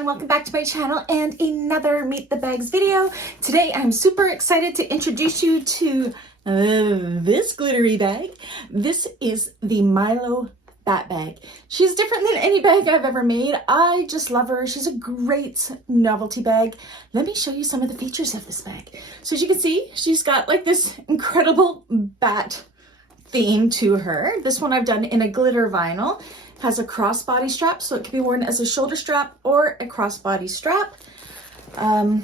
everyone, welcome back to my channel and another Meet the Bags video. Today I'm super excited to introduce you to this glittery bag. This is the Mylo Bat Bag. She's different than any bag I've ever made. I just love her. She's a great novelty bag. Let me show you some of the features of this bag. So as you can see, she's got like this incredible bat theme to her. This one I've done in a glitter vinyl. Has a crossbody strap, so it can be worn as a shoulder strap or a crossbody strap. The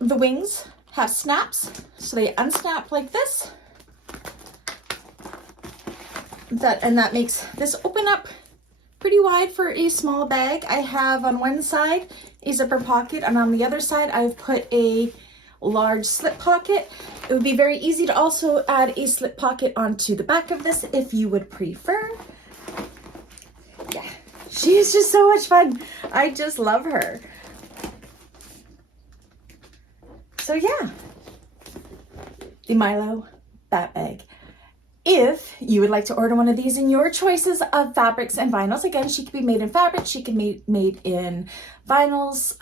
wings have snaps, so they unsnap like this. That makes this open up pretty wide for a small bag. I have on one side a zipper pocket, and on the other side I've put a large slip pocket. It would be very easy to also add a slip pocket onto the back of this if you would prefer. Yeah, she's just so much fun. I just love her. So yeah, the Mylo Bat Bag. If you would like to order one of these in your choices of fabrics and vinyls, again, she can be made in fabric, she can be made in vinyls.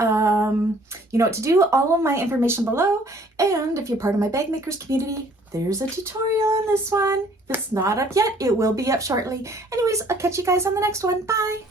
You know what to do, all of my information below. And if you're part of my bag makers community, there's a tutorial on this one. If it's not up yet, it will be up shortly. Anyways, I'll catch you guys on the next one. Bye.